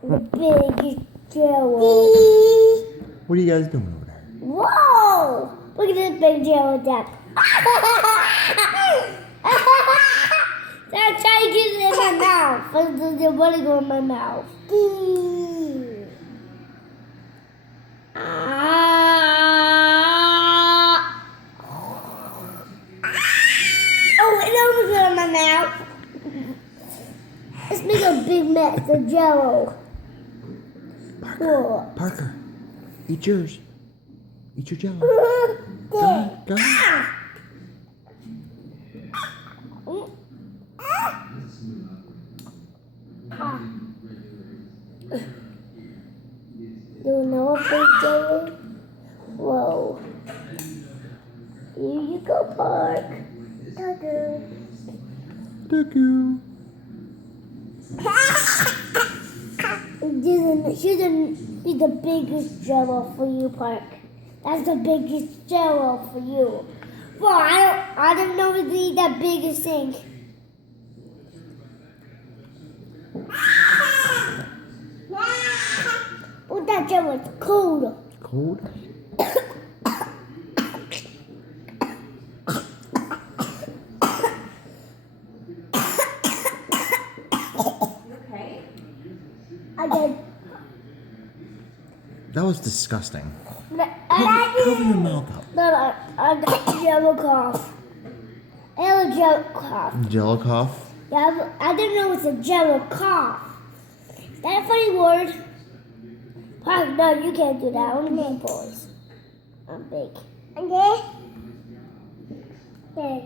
The biggest jello. What are you guys doing over there? Whoa! Look at this big jello duck. I'm trying to get it in my mouth. But it doesn't want to go in my mouth. Oh, it almost went in my mouth. Let's make a big mess of jello. Whoa. Parker, eat yours. Eat your jello. Go ahead. Go ahead. You know a big jello? Whoa. Here you go, Park. Thank you. Here's the biggest jello for you, Park. That's the biggest jello for you. Well, I don't know if they eat that biggest thing. Oh, that jello is cold. Cold? Okay. I did. That was disgusting. Cover your mouth up. No, I got jello cough. I have a jello cough. Jello cough? Yeah, I didn't know it's a jello cough. Is that a funny word? Park, no, you can't do that. Only big boys. I'm big. Okay. Big.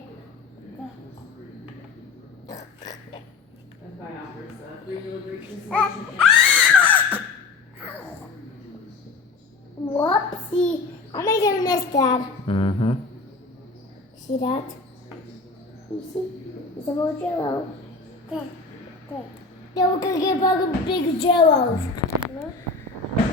Best Buy offers free delivery installation Whoopsie. I'm making a mess, Dad. Mm-hmm. See that? You see? It's a more jello. Okay. Okay. Now we're gonna get a big jello.